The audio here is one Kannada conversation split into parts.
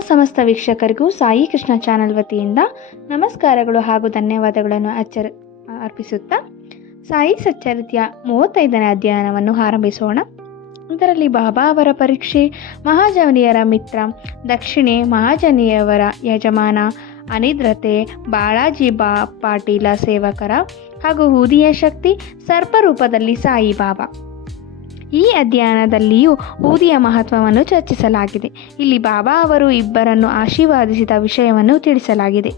ಸಮಸ್ತ ವೀಕ್ಷಕರಿಗೂ ಸಾಯಿ ಕೃಷ್ಣ ಚಾನಲ್ ವತಿಯಿಂದ ನಮಸ್ಕಾರಗಳು ಹಾಗೂ ಧನ್ಯವಾದಗಳನ್ನು ಅಚ್ಚರ ಅರ್ಪಿಸುತ್ತಾ ಸಾಯಿ ಸಚ್ಚರಿತೆಯ ಮೂವತ್ತೈದನೇ ಅಧ್ಯಯನವನ್ನು ಆರಂಭಿಸೋಣ. ಇದರಲ್ಲಿ ಬಾಬಾ ಅವರ ಪರೀಕ್ಷೆ ಮಹಾಜನಿಯರ ಮಿತ್ರ, ದಕ್ಷಿಣೆ ಮಹಾಜನಿಯವರ ಯಜಮಾನ, ಅನಿದ್ರತೆ, ಬಾಳಾಜಿ ಬಾ ಪಾಟೀಲ ಸೇವಕರ ಹಾಗೂ ಹೂದಿಯ ಶಕ್ತಿ, ಸರ್ಪರೂಪದಲ್ಲಿ ಸಾಯಿ ಬಾಬಾ. ಈ ಅಧ್ಯಯನದಲ್ಲಿಯೂ ಊದಿಯ ಮಹತ್ವವನ್ನು ಚರ್ಚಿಸಲಾಗಿದೆ. ಇಲ್ಲಿ ಬಾಬಾ ಅವರು ಇಬ್ಬರನ್ನು ಆಶೀರ್ವಾದಿಸಿದ ವಿಷಯವನ್ನು ತಿಳಿಸಲಾಗಿದೆ.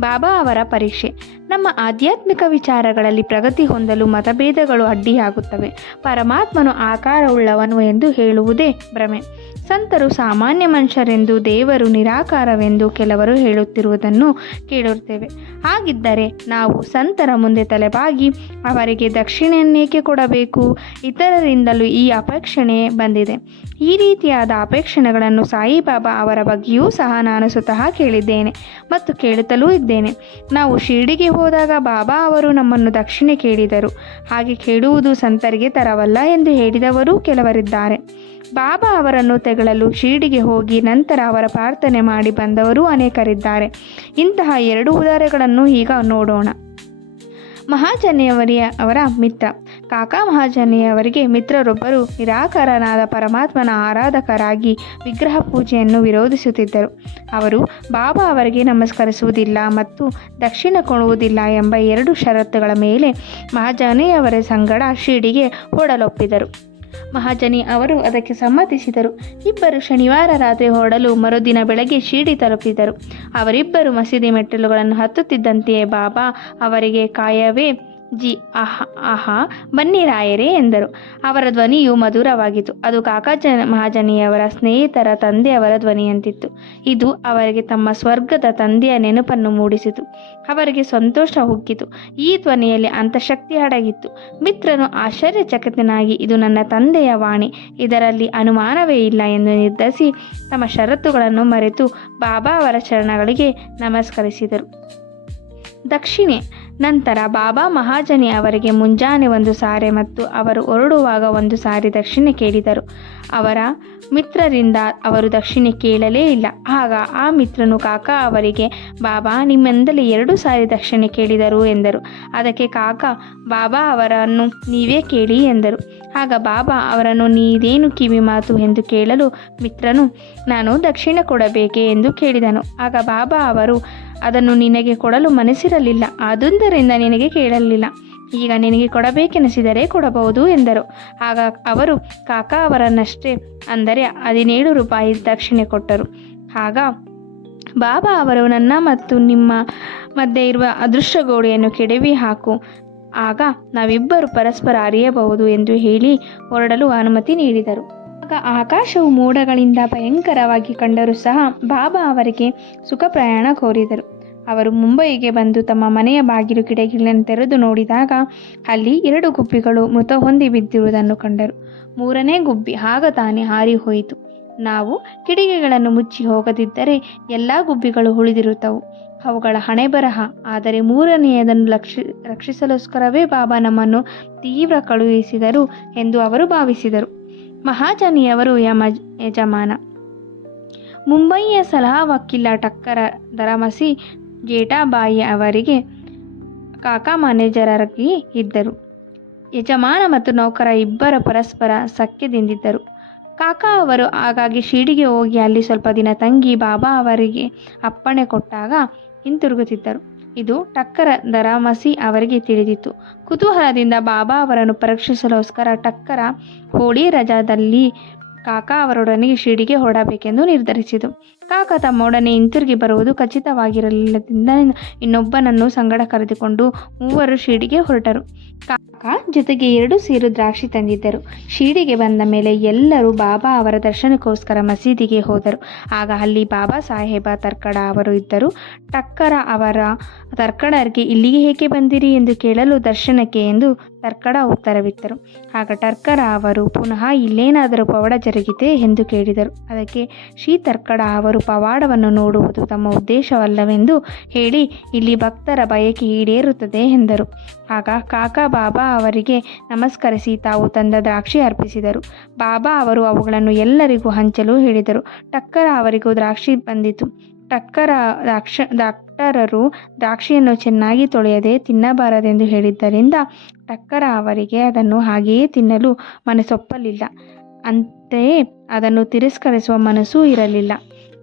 ಬಾಬಾ ಅವರ ಪರೀಕ್ಷೆ ನಮ್ಮ ಆಧ್ಯಾತ್ಮಿಕ ವಿಚಾರಗಳಲ್ಲಿ ಪ್ರಗತಿ ಹೊಂದಲು ಮತಭೇದಗಳು ಅಡ್ಡಿಯಾಗುತ್ತವೆ. ಪರಮಾತ್ಮನು ಆಕಾರವುಳ್ಳವನು ಎಂದು ಹೇಳುವುದೇ ಭ್ರಮೆ. ಸಂತರು ಸಾಮಾನ್ಯ ಮನುಷ್ಯರೆಂದು, ದೇವರು ನಿರಾಕಾರವೆಂದು ಕೆಲವರು ಹೇಳುತ್ತಿರುವುದನ್ನು ಕೇಳುತ್ತೇವೆ ಹಾಗಿದ್ದರೆ ನಾವು ಸಂತರ ಮುಂದೆ ತಲೆಬಾಗಿ ಅವರಿಗೆ ದಕ್ಷಿಣೆಯನ್ನೇಕೆ ಕೊಡಬೇಕು? ಇತರರಿಂದಲೂ ಈ ಅಪೇಕ್ಷಣೆ ಬಂದಿದೆ. ಈ ರೀತಿಯಾದ ಅಪೇಕ್ಷಣೆಗಳನ್ನು ಸಾಯಿಬಾಬಾ ಅವರ ಬಗ್ಗೆಯೂ ಸಹ ನಾನು ಸ್ವತಃ ಕೇಳಿದ್ದೇನೆ ಮತ್ತು ಕೇಳುತ್ತಲೂ ಇದ್ದೇನೆ. ನಾವು ಶಿರ್ಡಿಗೆ ಹೋದಾಗ ಬಾಬಾ ಅವರು ನಮ್ಮನ್ನು ದಕ್ಷಿಣೆ ಕೇಳಿದರು. ಹಾಗೆ ಕೇಳುವುದು ಸಂತರಿಗೆ ತರವಲ್ಲ ಎಂದು ಹೇಳಿದವರೂ ಕೆಲವರಿದ್ದಾರೆ. ಬಾಬಾ ಅವರನ್ನು ತೆಗಳಲು ಶಿರಡಿಗೆ ಹೋಗಿ ನಂತರ ಅವರ ಪ್ರಾರ್ಥನೆ ಮಾಡಿ ಬಂದವರೂ ಅನೇಕರಿದ್ದಾರೆ. ಇಂತಹ ಎರಡು ಉದಾಹರಣೆಗಳನ್ನು ಈಗ ನೋಡೋಣ. ಮಹಾಜನೆಯವರಿಯ ಅವರ ಮಿತ್ರ ಕಾಕಾ ಮಹಾಜನಿಯವರಿಗೆ ಮಿತ್ರರೊಬ್ಬರು ನಿರಾಕಾರನಾದ ಪರಮಾತ್ಮನ ಆರಾಧಕರಾಗಿ ವಿಗ್ರಹ ಪೂಜೆಯನ್ನು ವಿರೋಧಿಸುತ್ತಿದ್ದರು. ಅವರು, ಬಾಬಾ ಅವರಿಗೆ ನಮಸ್ಕರಿಸುವುದಿಲ್ಲ ಮತ್ತು ದಕ್ಷಿಣ ಕೊಡುವುದಿಲ್ಲ ಎಂಬ ಎರಡು ಷರತ್ತುಗಳ ಮೇಲೆ ಮಹಾಜನಿಯವರ ಸಂಗಡ ಶಿರ್ಡಿಗೆ ಹೊಡಲೊಪ್ಪಿದರು. ಮಹಾಜನಿ ಅವರು ಅದಕ್ಕೆ ಸಮ್ಮತಿಸಿದರು. ಇಬ್ಬರು ಶನಿವಾರ ರಾತ್ರಿ ಹೊರಡಲು ಮರುದಿನ ಬೆಳಗ್ಗೆ ಶಿರ್ಡಿ ತಲುಪಿದರು. ಅವರಿಬ್ಬರು ಮಸೀದಿ ಮೆಟ್ಟಿಲುಗಳನ್ನು ಹತ್ತುತ್ತಿದ್ದಂತೆಯೇ ಬಾಬಾ ಅವರಿಗೆ ಕಾಯವೇ ಜಿ ಆಹ ಆಹಾ ಬನ್ನಿ ರಾಯರೇ ಎಂದರು. ಅವರ ಧ್ವನಿಯು ಮಧುರವಾಗಿತ್ತು. ಅದು ಕಾಕಾಜ ಮಹಾಜನಿಯವರ ಸ್ನೇಹಿತರ ತಂದೆಯವರ ಧ್ವನಿಯಂತಿತ್ತು. ಇದು ಅವರಿಗೆ ತಮ್ಮ ಸ್ವರ್ಗದ ತಂದೆಯ ನೆನಪನ್ನು ಮೂಡಿಸಿತು. ಅವರಿಗೆ ಸಂತೋಷ ಹುಕ್ಕಿತು ಈ ಧ್ವನಿಯಲ್ಲಿ ಅಂತಃಶಕ್ತಿ ಅಡಗಿತ್ತು. ಮಿತ್ರನು ಆಶ್ಚರ್ಯಚಕಿತನಾಗಿ, ಇದು ನನ್ನ ತಂದೆಯ ವಾಣಿ. ಇದರಲ್ಲಿ ಅನುಮಾನವೇ ಇಲ್ಲ ಎಂದು ನಿರ್ಧರಿಸಿ ತಮ್ಮ ಷರತ್ತುಗಳನ್ನು ಮರೆತು ಬಾಬಾ ಅವರ ಚರಣಗಳಿಗೆ ನಮಸ್ಕರಿಸಿದರು. ದಕ್ಷಿಣೆ. ನಂತರ ಬಾಬಾ ಮಹಾಜನಿ ಅವರಿಗೆ ಮುಂಜಾನೆ ಒಂದು ಸಾರೆ ಮತ್ತು ಅವರು ಹೊರಡುವಾಗ ಒಂದು ಸಾರಿ ದಕ್ಷಿಣೆ ಕೇಳಿದರು. ಅವರ ಮಿತ್ರರಿಂದ ಅವರು ದಕ್ಷಿಣೆ ಕೇಳಲೇ ಇಲ್ಲ. ಆಗ ಆ ಮಿತ್ರನು, ಕಾಕಾ, ಅವರಿಗೆ ಬಾಬಾ, ನಿಮ್ಮಿಂದಲೇ ಎರಡು ಸಾರಿ ದಕ್ಷಿಣೆ ಕೇಳಿದರು ಎಂದರು. ಅದಕ್ಕೆ, ಕಾಕಾ, ಬಾಬಾ ಅವರನ್ನು ನೀವೇ ಕೇಳಿ ಎಂದರು. ಆಗ ಬಾಬಾ, ಅವರನ್ನು ನೀದೇನು ಕಿವಿ ಮಾತು ಎಂದು ಕೇಳಲು ಮಿತ್ರನು, ನಾನು ದಕ್ಷಿಣ ಕೊಡಬೇಕೆ ಎಂದು ಕೇಳಿದನು. ಆಗ ಬಾಬಾ ಅವರು ಅದನ್ನು ನಿನಗೆ ಕೊಡಲು ಮನಸ್ಸಿರಲಿಲ್ಲ. ಆದುದರಿಂದ ನಿನಗೆ ಕೇಳಲಿಲ್ಲ. ಈಗ ನಿನಗೆ ಕೊಡಬೇಕೆನಿಸಿದರೆ ಕೊಡಬಹುದು ಎಂದರು. ಆಗ ಅವರು, ಕಾಕ ಅವರನ್ನಷ್ಟೇ ಅಂದರೆ ಹದಿನೇಳು ರೂಪಾಯಿ ದಕ್ಷಿಣೆ ಕೊಟ್ಟರು. ಆಗ ಬಾಬಾ ಅವರು, ನನ್ನ ಮತ್ತು ನಿಮ್ಮ ಮಧ್ಯೆ ಇರುವ ಅದೃಶ್ಯ ಗೋಡೆಯನ್ನು ಕೆಡವಿ ಹಾಕು. ಆಗ ನಾವಿಬ್ಬರು ಪರಸ್ಪರ ಅರಿಯಬಹುದು ಎಂದು ಹೇಳಿ ಹೊರಡಲು ಅನುಮತಿ ನೀಡಿದರು. ಆಗ ಆಕಾಶವು ಮೋಡಗಳಿಂದ ಭಯಂಕರವಾಗಿ ಕಂಡರೂ ಸಹ ಬಾಬಾ ಅವರಿಗೆ ಸುಖ ಪ್ರಯಾಣ ಕೋರಿದರು. ಅವರು ಮುಂಬಯಿಗೆ ಬಂದು ತಮ್ಮ ಮನೆಯ ಬಾಗಿಲು ಕಿಟಕಿಗಳನ್ನು ತೆರೆದು ನೋಡಿದಾಗ ಅಲ್ಲಿ ಎರಡು ಗುಬ್ಬಿಗಳು ಮೃತ ಹೊಂದಿ ಬಿದ್ದಿರುವುದನ್ನು ಕಂಡರು. ಮೂರನೇ ಗುಬ್ಬಿ ಆಗ ತಾನೇ ಹಾರಿ ಹೋಯಿತು. ನಾವು ಕಿಡಿಗೆಗಳನ್ನು ಮುಚ್ಚಿ ಹೋಗದಿದ್ದರೆ ಎಲ್ಲ ಗುಬ್ಬಿಗಳು ಉಳಿದಿರುತ್ತವು. ಅವುಗಳ ಹಣೆ ಬರಹ, ಆದರೆ ಮೂರನೆಯದನ್ನು ಲಕ್ಷ ರಕ್ಷಿಸಲೋಸ್ಕರವೇ ಬಾಬಾ ನಮ್ಮನ್ನು ತೀವ್ರ ಕಳುಹಿಸಿದರು ಎಂದು ಅವರು ಭಾವಿಸಿದರು. ಮಹಾಜನಿಯವರು ಯಮ ಯಜಮಾನ. ಮುಂಬಯಿಯ ಸಲಹಾ ವಕೀಲ ಟಕ್ಕರ ದರಮಸಿ ಜೇಠಾಬಾಯಿ ಅವರಿಗೆ ಕಾಕಾ ಮ್ಯಾನೇಜರಾಗಿ ಇದ್ದರು. ಯಜಮಾನ ಮತ್ತು ನೌಕರ ಇಬ್ಬರ ಪರಸ್ಪರ ಸಖ್ಯದಿಂದಿದ್ದರು. ಕಾಕಾ ಅವರು ಆಗಾಗ್ಗೆ ಶಿರ್ಡಿಗೆ ಹೋಗಿ ಅಲ್ಲಿ ಸ್ವಲ್ಪ ದಿನ ತಂಗಿ ಬಾಬಾ ಅವರಿಗೆ ಅಪ್ಪಣೆ ಕೊಟ್ಟಾಗ ಹಿಂತಿರುಗುತ್ತಿದ್ದರು. ಇದು ಟಕ್ಕರ ದರಾಮಸಿ ಅವರಿಗೆ ತಿಳಿದಿತ್ತು. ಕುತೂಹಲದಿಂದ ಬಾಬಾ ಅವರನ್ನು ಪರೀಕ್ಷಿಸಲೋಸ್ಕರ ಟಕ್ಕರ ಹೋಳಿ ರಜಾದಲ್ಲಿ ಕಾಕಾ ಅವರೊಡನೆ ಶಿರ್ಡಿಗೆ ಹೊರಡಬೇಕೆಂದು ನಿರ್ಧರಿಸಿತು. ಕಾಕ ತಮ್ಮೊಡನೆ ಹಿಂತಿರುಗಿ ಬರುವುದು ಖಚಿತವಾಗಿರಲಿಲ್ಲದಿಂದ ಇನ್ನೊಬ್ಬನನ್ನು ಸಂಗಡ ಕರೆದುಕೊಂಡು ಮೂವರು ಶಿಡಿಗೆ ಹೊರಟರು. ಕಾಕ ಜೊತೆಗೆ ಎರಡು ಸೀರು ದ್ರಾಕ್ಷಿ ತಂದಿದ್ದರು. ಶಿಡಿಗೆ ಬಂದ ಮೇಲೆ ಎಲ್ಲರೂ ಬಾಬಾ ಅವರ ದರ್ಶನಕ್ಕೋಸ್ಕರ ಮಸೀದಿಗೆ ಹೋದರು. ಆಗ ಅಲ್ಲಿ ಬಾಬಾ ಸಾಹೇಬ ತರ್ಕಡ ಅವರು ಇದ್ದರು. ಟಕ್ಕರ ಅವರ ತರ್ಕಡರಿಗೆ ಇಲ್ಲಿಗೆ ಹೇಗೆ ಬಂದಿರಿ ಎಂದು ಕೇಳಲು ದರ್ಶನಕ್ಕೆ ಎಂದು ತರ್ಕಡ ಉತ್ತರವಿತ್ತರು. ಆಗ ಟರ್ಕರ ಅವರು, ಪುನಃ ಇಲ್ಲೇನಾದರೂ ಪವಡ ಜರುಗಿದೆ ಎಂದು ಕೇಳಿದರು. ಅದಕ್ಕೆ ಶ್ರೀ ತರ್ಕಡ ಅವರು ಪವಾಡವನ್ನು ನೋಡುವುದು ತಮ್ಮ ಉದ್ದೇಶವಲ್ಲವೆಂದು ಹೇಳಿ ಇಲ್ಲಿ ಭಕ್ತರ ಬಯಕೆ ಈಡೇರುತ್ತದೆ ಎಂದರು. ಆಗ ಕಾಕಾ ಬಾಬಾ ಅವರಿಗೆ ನಮಸ್ಕರಿಸಿ ತಾವು ತಂದ ದ್ರಾಕ್ಷಿ ಅರ್ಪಿಸಿದರು. ಬಾಬಾ ಅವರು ಅವುಗಳನ್ನು ಎಲ್ಲರಿಗೂ ಹಂಚಲು ಹೇಳಿದರು. ಟಕ್ಕರ ಅವರಿಗೂ ದ್ರಾಕ್ಷಿ ಬಂದಿತು. ಟಕ್ಕರ ದ್ರಾಕ್ಷ ಡಾಕ್ಟರರು ದ್ರಾಕ್ಷಿಯನ್ನು ಚೆನ್ನಾಗಿ ತೊಳೆಯದೆ ತಿನ್ನಬಾರದೆಂದು ಹೇಳಿದ್ದರಿಂದ ಟಕ್ಕರ ಅವರಿಗೆ ಅದನ್ನು ಹಾಗೆಯೇ ತಿನ್ನಲು ಮನಸ್ಸೊಪ್ಪಲಿಲ್ಲ. ಅಂತೆಯೇ ಅದನ್ನು ತಿರಸ್ಕರಿಸುವ ಮನಸ್ಸೂ ಇರಲಿಲ್ಲ.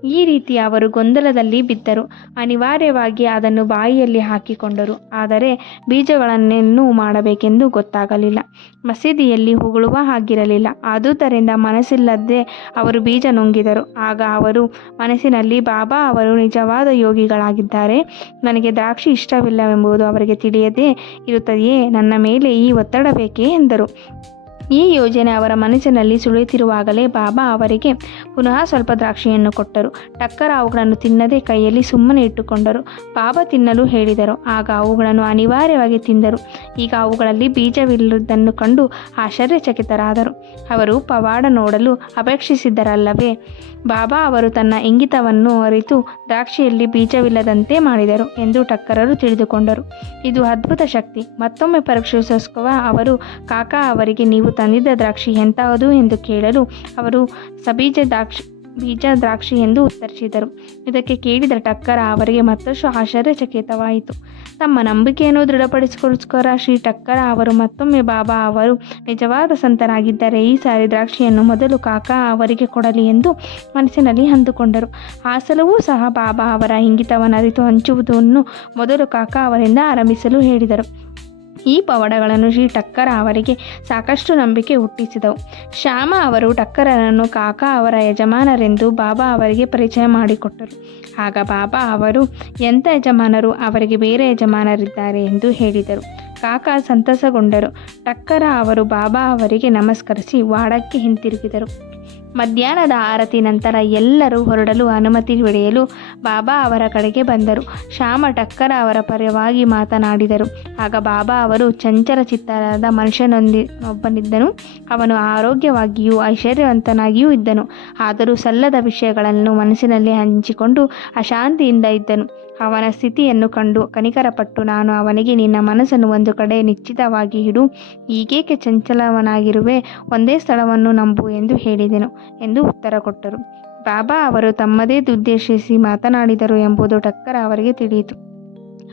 ಈ ರೀತಿ ಅವರು ಗೊಂದಲದಲ್ಲಿ ಬಿದ್ದರು. ಅನಿವಾರ್ಯವಾಗಿ ಅದನ್ನು ಬಾಯಿಯಲ್ಲಿ ಹಾಕಿಕೊಂಡರು. ಆದರೆ ಬೀಜಗಳನ್ನೇನು ಮಾಡಬೇಕೆಂದು ಗೊತ್ತಾಗಲಿಲ್ಲ. ಮಸೀದಿಯಲ್ಲಿ ಹೊಗಳುವ ಹಾಗಿರಲಿಲ್ಲ. ಆದುದರಿಂದ ಮನಸ್ಸಿಲ್ಲದೆ ಅವರು ಬೀಜ ನುಂಗಿದರು. ಆಗ ಅವರು ಮನಸ್ಸಿನಲ್ಲಿ, ಬಾಬಾ, ಅವರು ನಿಜವಾದ ಯೋಗಿಗಳಾಗಿದ್ದಾರೆ. ನನಗೆ ದ್ರಾಕ್ಷಿ ಇಷ್ಟವಿಲ್ಲವೆಂಬುದು ಅವರಿಗೆ ತಿಳಿಯದೇ ಇರುತ್ತದೆಯೇ? ನನ್ನ ಮೇಲೆ ಈ ಒತ್ತಡ ಬೇಕೇ? ಎಂದರು. ಈ ಯೋಜನೆ ಅವರ ಮನಸ್ಸಿನಲ್ಲಿ ಸುಳಿಯುತ್ತಿರುವಾಗಲೇ ಬಾಬಾ ಅವರಿಗೆ ಪುನಃ ಸ್ವಲ್ಪ ದ್ರಾಕ್ಷಿಯನ್ನು ಕೊಟ್ಟರು. ಟಕ್ಕರ ಅವುಗಳನ್ನು ತಿನ್ನದೆ ಕೈಯಲ್ಲಿ ಸುಮ್ಮನೆ ಇಟ್ಟುಕೊಂಡರು. ಬಾಬಾ ತಿನ್ನಲು ಹೇಳಿದರು. ಆಗ ಅವುಗಳನ್ನು ಅನಿವಾರ್ಯವಾಗಿ ತಿಂದರು. ಈಗ ಅವುಗಳಲ್ಲಿ ಬೀಜವಿಲ್ಲದನ್ನು ಕಂಡು ಆಶ್ಚರ್ಯಚಕಿತರಾದರು. ಅವರು ಪವಾಡ ನೋಡಲು ಅಪೇಕ್ಷಿಸಿದ್ದರಲ್ಲವೇ ಬಾಬಾ ಅವರು ತನ್ನ ಇಂಗಿತವನ್ನು ಅರಿತು ದ್ರಾಕ್ಷಿಯಲ್ಲಿ ಬೀಜವಿಲ್ಲದಂತೆ ಮಾಡಿದರು ಎಂದು ಟಕ್ಕರರು ತಿಳಿದುಕೊಂಡರು. ಇದು ಅದ್ಭುತ ಶಕ್ತಿ. ಮತ್ತೊಮ್ಮೆ ಪರೀಕ್ಷಿಸೋಸ್ಕರ ಅವರು, ಕಾಕಾ ಅವರಿಗೆ ನೀವು ತಂದಿದ್ದ ದ್ರಾಕ್ಷಿ ಎಂತಹದು ಎಂದು ಕೇಳಲು ಅವರು ಸಬೀಜ ದ್ರಾಕ್ಷಿ, ಬೀಜ ದ್ರಾಕ್ಷಿ ಎಂದು ಉತ್ತರಿಸಿದರು. ಇದಕ್ಕೆ ಕೇಳಿದ ಟಕ್ಕರ ಅವರಿಗೆ ಮತ್ತಷ್ಟು ಆಶ್ಚರ್ಯಚಕಿತವಾಯಿತು. ತಮ್ಮ ನಂಬಿಕೆಯನ್ನು ದೃಢಪಡಿಸಿಕೊಳ್ಳೋಸ್ಕರ ಶ್ರೀ ಟಕ್ಕರ ಅವರು ಮತ್ತೊಮ್ಮೆ, ಬಾಬಾ, ಅವರು ನಿಜವಾದ ಸಂತರಾಗಿದ್ದರೆ ಈ ಸಾರಿ ದ್ರಾಕ್ಷಿಯನ್ನು ಮೊದಲು ಕಾಕಾ ಅವರಿಗೆ ಕೊಡಲಿ ಎಂದು ಮನಸ್ಸಿನಲ್ಲಿ ಅಂದುಕೊಂಡರು. ಹಾಸಲವೂ ಸಹ ಬಾಬಾ ಅವರ ಇಂಗಿತವನ್ನು ಅರಿತು ಹಂಚುವುದನ್ನು ಮೊದಲು ಕಾಕಾ ಅವರಿಂದ ಆರಂಭಿಸಲು ಹೇಳಿದರು. ಈ ಪವಾಡಗಳನ್ನು ಶ್ರೀ ಟಕ್ಕರ ಅವರಿಗೆ ಸಾಕಷ್ಟು ನಂಬಿಕೆ ಹುಟ್ಟಿಸಿದವು. ಶ್ಯಾಮ ಅವರು ಟಕ್ಕರರನ್ನು ಕಾಕಾ ಅವರ ಯಜಮಾನರೆಂದು ಬಾಬಾ ಅವರಿಗೆ ಪರಿಚಯ ಮಾಡಿಕೊಟ್ಟರು. ಆಗ ಬಾಬಾ ಅವರು, ಎಂಥ ಯಜಮಾನರು? ಅವರಿಗೆ ಬೇರೆ ಯಜಮಾನರಿದ್ದಾರೆ ಎಂದು ಹೇಳಿದರು. ಕಾಕಾ ಸಂತಸಗೊಂಡರು. ಟಕ್ಕರ ಅವರು ಬಾಬಾ ಅವರಿಗೆ ನಮಸ್ಕರಿಸಿ ವಾಡಕ್ಕೆ ಹಿಂತಿರುಗಿದರು. ಮಧ್ಯಾಹ್ನದ ಆರತಿ ನಂತರ ಎಲ್ಲರೂ ಹೊರಡಲು ಅನುಮತಿ ಪಡೆಯಲು ಬಾಬಾ ಅವರ ಕಡೆಗೆ ಬಂದರು. ಶ್ಯಾಮ ಟಕ್ಕರ ಅವರ ಪರವಾಗಿ ಮಾತನಾಡಿದರು. ಆಗ ಬಾಬಾ ಅವರು ಚಂಚಲ ಚಿತ್ತರಾದ ಮನುಷ್ಯನೊಂದಿ ಒಬ್ಬನಿದ್ದನು ಅವನು ಆರೋಗ್ಯವಾಗಿಯೂ ಐಶ್ವರ್ಯವಂತನಾಗಿಯೂ ಇದ್ದನು. ಆದರೂ ಸಲ್ಲದ ವಿಷಯಗಳನ್ನು ಮನಸ್ಸಿನಲ್ಲಿ ಹಂಚಿಕೊಂಡು ಅಶಾಂತಿಯಿಂದ ಇದ್ದನು. ಅವನ ಸ್ಥಿತಿಯನ್ನು ಕಂಡು ಕನಿಕರಪಟ್ಟು, ನಾನು ಅವನಿಗೆ ನಿನ್ನ ಮನಸ್ಸನ್ನು ಒಂದು ಕಡೆ ನಿಶ್ಚಿತವಾಗಿ ಇಡು, ಈಗೇಕೆ ಚಂಚಲವನಾಗಿರುವೆ, ಒಂದೇ ಸ್ಥಳವನ್ನು ನಂಬು ಎಂದು ಹೇಳಿದೆನು ಎಂದು ಉತ್ತರ ಕೊಟ್ಟರು. ಬಾಬಾ ಅವರು ತಮ್ಮದೇ ದುದ್ದೇಶಿಸಿ ಮಾತನಾಡಿದರು ಎಂಬುದು ಟಕ್ಕರ ಅವರಿಗೆ ತಿಳಿಯಿತು.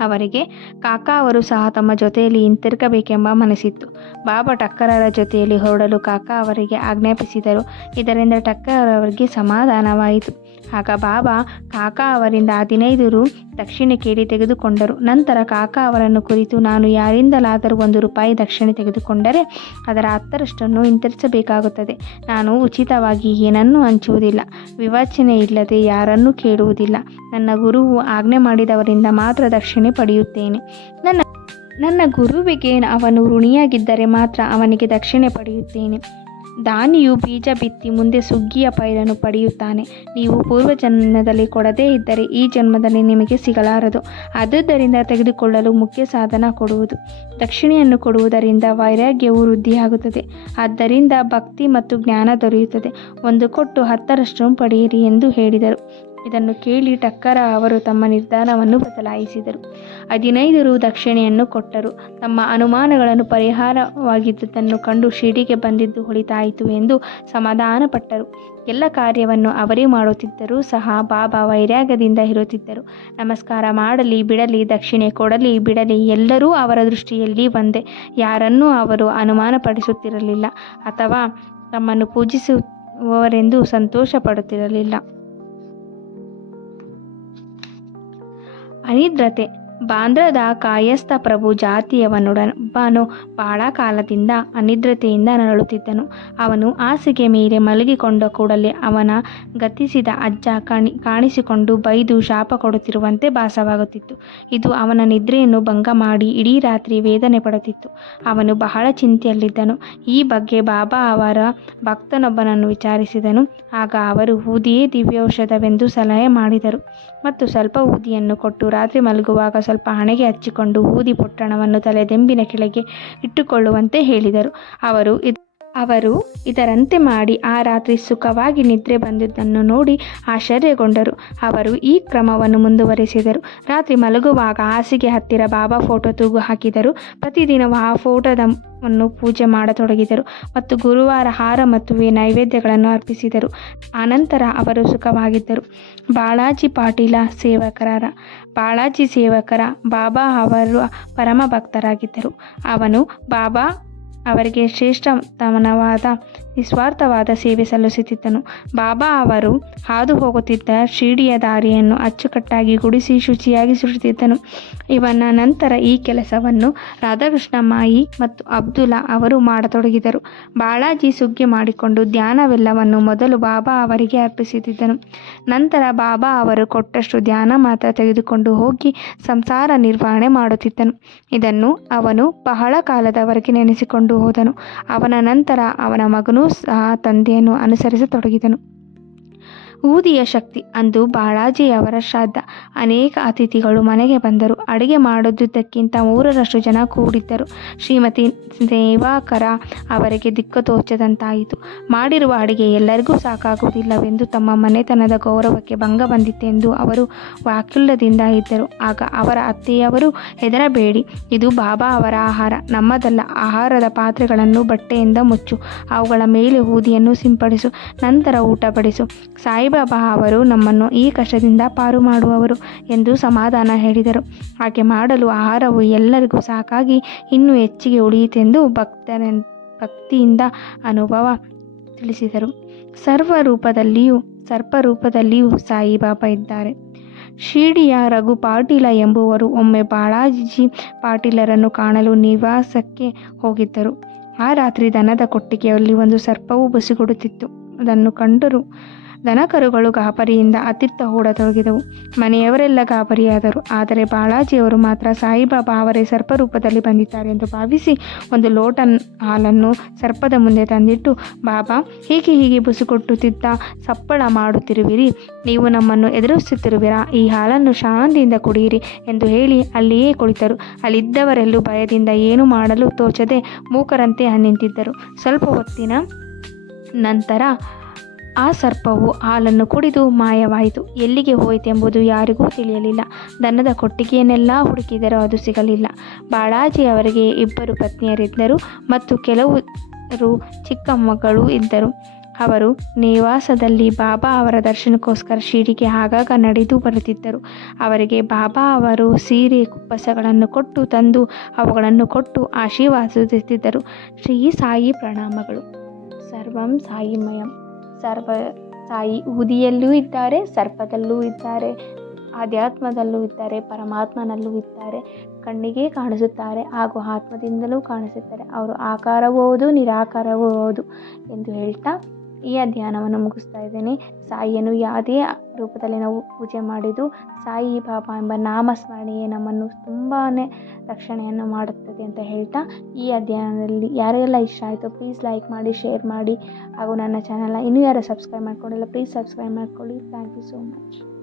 ಅವರಿಗೆ, ಕಾಕಾ ಅವರು ಸಹ ತಮ್ಮ ಜೊತೆಯಲ್ಲಿ ಹಿಂತಿರುಗಬೇಕೆಂಬ ಮನಸ್ಸಿತ್ತು. ಬಾಬಾ ಟಕ್ಕರರ ಜೊತೆಯಲ್ಲಿ ಹೊರಡಲು ಕಾಕಾ ಅವರಿಗೆ ಆಜ್ಞಾಪಿಸಿದರು. ಇದರಿಂದ ಟಕ್ಕರ್ ಅವರಿಗೆ ಸಮಾಧಾನವಾಯಿತು. ಆಗ ಬಾಬಾ, ಕಾಕಾ ಅವರಿಂದ ಹದಿನೈದು ರು ದಕ್ಷಿಣೆ ಕೇಳಿ ತೆಗೆದುಕೊಂಡರು. ನಂತರ ಕಾಕಾ ಅವರನ್ನು ಕುರಿತು ನಾನು ಯಾರಿಂದಲಾದರೂ ಒಂದು ರೂಪಾಯಿ ದಕ್ಷಿಣೆ ತೆಗೆದುಕೊಂಡರೆ ಅದರ ಹತ್ತರಷ್ಟನ್ನು ಹಿಂತಿರಿಸಬೇಕಾಗುತ್ತದೆ ನಾನು ಉಚಿತವಾಗಿ ಏನನ್ನೂ ಹಂಚುವುದಿಲ್ಲ. ವಿವಾಚನೆ ಇಲ್ಲದೆ ಯಾರನ್ನೂ ಕೇಳುವುದಿಲ್ಲ. ನನ್ನ ಗುರುವು ಆಜ್ಞೆ ಮಾಡಿದವರಿಂದ ಮಾತ್ರ ದಕ್ಷಿಣೆ ಪಡೆಯುತ್ತೇನೆ. ನನ್ನ ನನ್ನ ಗುರುವಿಗೆ ಅವನು ಋಣಿಯಾಗಿದ್ದರೆ ಮಾತ್ರ ಅವನಿಗೆ ದಕ್ಷಿಣೆ ಪಡೆಯುತ್ತೇನೆ. ದಾನಿಯು ಬೀಜ ಬಿತ್ತಿ ಮುಂದೆ ಸುಗ್ಗಿಯ ಪೈರನ್ನು ಪಡೆಯುತ್ತಾನೆ. ನೀವು ಪೂರ್ವ ಜನ್ಮದಲ್ಲಿ ಕೊಡದೇ ಇದ್ದರೆ ಈ ಜನ್ಮದಲ್ಲಿ ನಿಮಗೆ ಸಿಗಲಾರದು. ಆದುದರಿಂದ ತೆಗೆದುಕೊಳ್ಳಲು ಮುಖ್ಯ ಸಾಧನ ಕೊಡುವುದು. ದಕ್ಷಿಣೆಯನ್ನು ಕೊಡುವುದರಿಂದ ವೈರಾಗ್ಯವು ವೃದ್ಧಿಯಾಗುತ್ತದೆ. ಆದ್ದರಿಂದ ಭಕ್ತಿ ಮತ್ತು ಜ್ಞಾನ ದೊರೆಯುತ್ತದೆ. ಒಂದು ಕೊಟ್ಟು ಹತ್ತರಷ್ಟು ಪಡೆಯಿರಿ ಎಂದು ಹೇಳಿದರು. ಇದನ್ನು ಕೇಳಿ ಟಕ್ಕರ ಅವರು ತಮ್ಮ ನಿರ್ಧಾರವನ್ನು ಬದಲಾಯಿಸಿದರು. ಹದಿನೈದು ರು ದಕ್ಷಿಣೆಯನ್ನು ಕೊಟ್ಟರು. ತಮ್ಮ ಅನುಮಾನಗಳನ್ನು ಪರಿಹಾರವಾಗಿದ್ದುದನ್ನು ಕಂಡು ಶಿಡಿಗೆ ಬಂದಿದ್ದು ಹೊಳಿತಾಯಿತು ಎಂದು ಸಮಾಧಾನಪಟ್ಟರು. ಎಲ್ಲ ಕಾರ್ಯವನ್ನು ಅವರೇ ಮಾಡುತ್ತಿದ್ದರೂ ಸಹ ಬಾಬಾ ವೈರಾಗ್ಯದಿಂದ ಇರುತ್ತಿದ್ದರು. ನಮಸ್ಕಾರ ಮಾಡಲಿ, ಬಿಡಲಿ, ದಕ್ಷಿಣೆ ಕೊಡಲಿ, ಬಿಡಲಿ, ಎಲ್ಲರೂ ಅವರ ದೃಷ್ಟಿಯಲ್ಲಿ ಒಂದೇ. ಯಾರನ್ನೂ ಅವರು ಅನುಮಾನಪಡಿಸುತ್ತಿರಲಿಲ್ಲ ಅಥವಾ ತಮ್ಮನ್ನು ಪೂಜಿಸುವವರೆಂದು ಸಂತೋಷ ಪಡುತ್ತಿರಲಿಲ್ಲ ಅನಿದ್ರತೆ. ಬಾಂದ್ರದ ಕಾಯಸ್ಥ ಪ್ರಭು ಜಾತಿಯವನೊಡನೊಬ್ಬನು ಬಹಳ ಕಾಲದಿಂದ ಅನಿದ್ರತೆಯಿಂದ ನರಳುತ್ತಿದ್ದನು. ಅವನು ಹಾಸಿಗೆ ಮೇಲೆ ಮಲಗಿಕೊಂಡ ಕೂಡಲೇ ಅವನ ಗತಿಸಿದ ಅಜ್ಜ ಕಾಣಿ ಕಾಣಿಸಿಕೊಂಡು ಬೈದು ಶಾಪ ಕೊಡುತ್ತಿರುವಂತೆ ಭಾಸವಾಗುತ್ತಿತ್ತು. ಇದು ಅವನ ನಿದ್ರೆಯನ್ನು ಭಂಗ ಮಾಡಿ ಇಡೀ ರಾತ್ರಿ ವೇದನೆ ಪಡುತ್ತಿತ್ತು ಅವನು ಬಹಳ ಚಿಂತೆಯಲ್ಲಿದ್ದನು. ಈ ಬಗ್ಗೆ ಬಾಬಾ ಅವರ ಭಕ್ತನೊಬ್ಬನನ್ನು ವಿಚಾರಿಸಿದನು. ಆಗ ಅವರು, ಊದಿಯೇ ದಿವ್ಯೌಷಧವೆಂದು ಸಲಹೆ ಮಾಡಿದರು. ಮತ್ತು ಸ್ವಲ್ಪ ಊದಿಯನ್ನು ಕೊಟ್ಟು ರಾತ್ರಿ ಮಲಗುವಾಗ ಸ್ವಲ್ಪ ಹಣೆಗೆ ಹಚ್ಚಿಕೊಂಡು ಊದಿ ಪೊಟ್ಟಣವನ್ನು ತಲೆದೆಂಬಿನ ಕೆಳಗೆ ಇಟ್ಟುಕೊಳ್ಳುವಂತೆ ಹೇಳಿದರು. ಅವರು ಅವರು ಇದರಂತೆ ಮಾಡಿ ಆ ರಾತ್ರಿ ಸುಖವಾಗಿ ನಿದ್ರೆ ಬಂದಿದ್ದನ್ನು ನೋಡಿ ಆಶ್ಚರ್ಯಗೊಂಡರು. ಅವರು ಈ ಕ್ರಮವನ್ನು ಮುಂದುವರೆಸಿದರು. ರಾತ್ರಿ ಮಲಗುವಾಗ ಹಾಸಿಗೆ ಹತ್ತಿರ ಬಾಬಾ ಫೋಟೋ ತೂಗು ಹಾಕಿದರು. ಪ್ರತಿದಿನವೂ ಆ ಫೋಟೋದವನ್ನು ಪೂಜೆ ಮಾಡತೊಡಗಿದರು ಮತ್ತು ಗುರುವಾರ ಹಾರ ಮತ್ತು ನೈವೇದ್ಯಗಳನ್ನು ಅರ್ಪಿಸಿದರು. ಆನಂತರ ಅವರು ಸುಖವಾಗಿದ್ದರು. ಬಾಳಾಜಿ ಪಾಟೀಲ ಸೇವಕರ ಬಾಳಾಜಿ ಸೇವಕರ ಬಾಬಾ ಅವರ ಪರಮ ಭಕ್ತರಾಗಿದ್ದರು ಅವನು ಬಾಬಾ ಅವರಿಗೆ ಶ್ರೇಷ್ಠತಮನವಾದ ನಿಸ್ವಾರ್ಥವಾದ ಸೇವೆ ಸಲ್ಲಿಸುತ್ತಿದ್ದನು. ಬಾಬಾ ಅವರು ಹಾದು ಹೋಗುತ್ತಿದ್ದ ಶಿಡಿಯ ದಾರಿಯನ್ನು ಅಚ್ಚುಕಟ್ಟಾಗಿ ಗುಡಿಸಿ ಶುಚಿಯಾಗಿ ಸುಡುತ್ತಿದ್ದನು ಇವನ ನಂತರ ಈ ಕೆಲಸವನ್ನು ರಾಧಾಕೃಷ್ಣ ಮಾಯಿ ಮತ್ತು ಅಬ್ದುಲ್ಲಾ ಅವರು ಮಾಡತೊಡಗಿದರು. ಬಾಳಾಜಿ ಸುಗ್ಗಿ ಮಾಡಿಕೊಂಡು ಧ್ಯಾನವೆಲ್ಲವನ್ನು ಮೊದಲು ಬಾಬಾ ಅವರಿಗೆ ಅರ್ಪಿಸುತ್ತಿದ್ದನು ನಂತರ ಬಾಬಾ ಅವರು ಕೊಟ್ಟಷ್ಟು ಧ್ಯಾನ ಮಾತ್ರ ತೆಗೆದುಕೊಂಡು ಹೋಗಿ ಸಂಸಾರ ನಿರ್ವಹಣೆ ಮಾಡುತ್ತಿದ್ದನು. ಇದನ್ನು ಅವನು ಬಹಳ ಕಾಲದವರೆಗೆ ನೆನೆಸಿಕೊಂಡು ಹೋದನು. ಅವನ ನಂತರ ಅವನ ಮಗನೂ ಸಹ ತಂದೆಯನ್ನು ಅನುಸರಿಸತೊಡಗಿದನು. ಊದಿಯ ಶಕ್ತಿ ಅಂದು ಬಾಳಾಜಿಯವರ ಶ್ರಾದ್ದ ಅನೇಕ ಅತಿಥಿಗಳು ಮನೆಗೆ ಬಂದರು. ಅಡುಗೆ ಮಾಡುವುದಕ್ಕಿಂತ ಮೂರರಷ್ಟು ಜನ ಕೂಡಿದ್ದರು. ಶ್ರೀಮತಿ ಸೇವಾಕರ ಅವರಿಗೆ ದಿಕ್ಕು ತೋಚದಂತಾಯಿತು. ಮಾಡಿರುವ ಅಡುಗೆ ಎಲ್ಲರಿಗೂ ಸಾಕಾಗುವುದಿಲ್ಲವೆಂದು ತಮ್ಮ ಮನೆತನದ ಗೌರವಕ್ಕೆ ಭಂಗ ಬಂದಿತ್ತೆಂದು ಅವರು ವಾಕ್ಯುಲ್ಯದಿಂದ ಇದ್ದರು. ಆಗ ಅವರ ಅತ್ತೆಯವರು, ಹೆದರಬೇಡಿ. ಇದು ಬಾಬಾ ಅವರ ಆಹಾರ. ನಮ್ಮದಲ್ಲ. ಆಹಾರದ ಪಾತ್ರೆಗಳನ್ನು ಬಟ್ಟೆಯಿಂದ ಮುಚ್ಚು. ಅವುಗಳ ಮೇಲೆ ಊದಿಯನ್ನು ಸಿಂಪಡಿಸು. ನಂತರ ಊಟ ಬಡಿಸು. ಸಾಯಿಬಾಬಾ ಅವರು ನಮ್ಮನ್ನು ಈ ಕಷ್ಟದಿಂದ ಪಾರು ಮಾಡುವವರು ಎಂದು ಸಮಾಧಾನ ಹೇಳಿದರು. ಹಾಗೆ ಮಾಡಲು ಆಹಾರವು ಎಲ್ಲರಿಗೂ ಸಾಕಾಗಿ ಇನ್ನೂ ಹೆಚ್ಚಿಗೆ ಉಳಿಯಿತೆಂದು ಭಕ್ತರ ಭಕ್ತಿಯಿಂದ ಅನುಭವ ತಿಳಿಸಿದರು. ಸರ್ವ ರೂಪದಲ್ಲಿಯೂ ಸರ್ಪ ರೂಪದಲ್ಲಿಯೂ ಸಾಯಿಬಾಬಾ ಇದ್ದಾರೆ. ಶಿರ್ಡಿಯ ರಘು ಪಾಟೀಲ ಎಂಬುವರು ಒಮ್ಮೆ ಬಾಳಾಜಿ ಪಾಟೀಲರನ್ನು ಕಾಣಲು ನಿವಾಸಕ್ಕೆ ಹೋಗಿದ್ದರು. ಆ ರಾತ್ರಿ ದನದ ಕೊಟ್ಟಿಗೆಯಲ್ಲಿ ಒಂದು ಸರ್ಪವು ಬಸಿಗೊಡುತ್ತಿತ್ತು ಅದನ್ನು ಕಂಡರು ದನಕರುಗಳು ಗಾಬರಿಯಿಂದ ಅತ್ತಿತ್ತ ಓಡತೊಡಗಿದವು ಮನೆಯವರೆಲ್ಲ ಗಾಬರಿಯಾದರು. ಆದರೆ ಬಾಳಾಜಿಯವರು ಮಾತ್ರ ಸಾಯಿಬಾಬಾ ಅವರೇ ಸರ್ಪರೂಪದಲ್ಲಿ ಬಂದಿದ್ದಾರೆ ಎಂದು ಭಾವಿಸಿ ಒಂದು ಲೋಟ ಹಾಲನ್ನು ಸರ್ಪದ ಮುಂದೆ ತಂದಿಟ್ಟು, ಬಾಬಾ, ಹೀಗೆ ಹೀಗೆ ಬುಸುಕೊಟ್ಟುತ್ತಿದ್ದ ಸಪ್ಪಳ ಮಾಡುತ್ತಿರುವಿರಿ. ನೀವು ನಮ್ಮನ್ನು ಎದುರಿಸುತ್ತಿರುವಿರಾ? ಈ ಹಾಲನ್ನು ಶಾಂತಿಯಿಂದ ಕುಡಿಯಿರಿ ಎಂದು ಹೇಳಿ ಅಲ್ಲಿಯೇ ಕುಳಿತರು. ಅಲ್ಲಿದ್ದವರೆಲ್ಲೂ ಭಯದಿಂದ ಏನು ಮಾಡಲು ತೋಚದೆ ಮೂಕರಂತೆ ನಿಂತಿದ್ದರು. ಸ್ವಲ್ಪ ಹೊತ್ತಿನ ನಂತರ ಆ ಸರ್ಪವು ಹಾಲನ್ನು ಕುಡಿದು ಮಾಯವಾಯಿತು. ಎಲ್ಲಿಗೆ ಹೋಯಿತೆಂಬುದು ಯಾರಿಗೂ ತಿಳಿಯಲಿಲ್ಲ. ದನದ ಕೊಟ್ಟಿಗೆಯನ್ನೆಲ್ಲ ಹುಡುಕಿದರೂ ಅದು ಸಿಗಲಿಲ್ಲ. ಬಾಳಾಜಿ ಅವರಿಗೆ ಇಬ್ಬರು ಪತ್ನಿಯರಿದ್ದರು ಮತ್ತು ಕೆಲವರು ಚಿಕ್ಕ ಮಗಳು ಇದ್ದರು. ಅವರು ನಿವಾಸದಲ್ಲಿ ಬಾಬಾ ಅವರ ದರ್ಶನಕ್ಕೋಸ್ಕರ ಶಿಡಿಗೆ ಆಗಾಗ ನಡೆದು ಬರುತ್ತಿದ್ದರು ಅವರಿಗೆ ಬಾಬಾ ಅವರು ಸೀರೆ, ಕುಪ್ಪಸಗಳನ್ನು ಕೊಟ್ಟು ತಂದು, ಅವುಗಳನ್ನು ಕೊಟ್ಟು ಆಶೀರ್ವಾದಿಸುತ್ತಿದ್ದರು ಶ್ರೀ ಸಾಯಿ ಪ್ರಣಾಮಗಳು. ಸರ್ವಂ ಸಾಯಿಮಯಂ. ಸರ್ವ ಸಾಯಿ ಊದಿಯಲ್ಲೂ ಇದ್ದಾರೆ, ಸರ್ಪದಲ್ಲೂ ಇದ್ದಾರೆ, ಆಧ್ಯಾತ್ಮದಲ್ಲೂ ಇದ್ದಾರೆ, ಪರಮಾತ್ಮನಲ್ಲೂ ಇದ್ದಾರೆ, ಕಣ್ಣಿಗೆ ಕಾಣಿಸುತ್ತಾರೆ, ಹಾಗೂ ಆತ್ಮದಿಂದಲೂ ಕಾಣಿಸುತ್ತಾರೆ. ಅವರು ಆಕಾರವೂ ಹೌದು, ನಿರಾಕಾರವೂ ಹೌದು ಎಂದು ಹೇಳ್ತಾ ಈ ಅಧ್ಯಯನವನ್ನು ಮುಗಿಸ್ತಾ ಇದ್ದೀನಿ. ಸಾಯಿಯನ್ನು ಯಾವುದೇ ರೂಪದಲ್ಲಿ ನಾವು ಪೂಜೆ ಮಾಡಿದ್ದು ಸಾಯಿ ಬಾಬಾ ಎಂಬ ನಾಮಸ್ಮರಣೆಯೇ ನಮ್ಮನ್ನು ತುಂಬಾ ರಕ್ಷಣೆಯನ್ನು ಮಾಡುತ್ತದೆ ಅಂತ ಹೇಳ್ತಾ ಈ ಅಧ್ಯಯನದಲ್ಲಿ ಯಾರೆಲ್ಲ ಇಷ್ಟ ಆಯಿತು ಪ್ಲೀಸ್ ಲೈಕ್ ಮಾಡಿ ಶೇರ್ ಮಾಡಿ ಹಾಗೂ ನನ್ನ ಚಾನಲ್ನ ಇನ್ನೂ ಯಾರು ಸಬ್ಸ್ಕ್ರೈಬ್ ಮಾಡ್ಕೊಂಡಿಲ್ಲ ಪ್ಲೀಸ್ ಸಬ್ಸ್ಕ್ರೈಬ್ ಮಾಡ್ಕೊಳ್ಳಿ. Thank you so much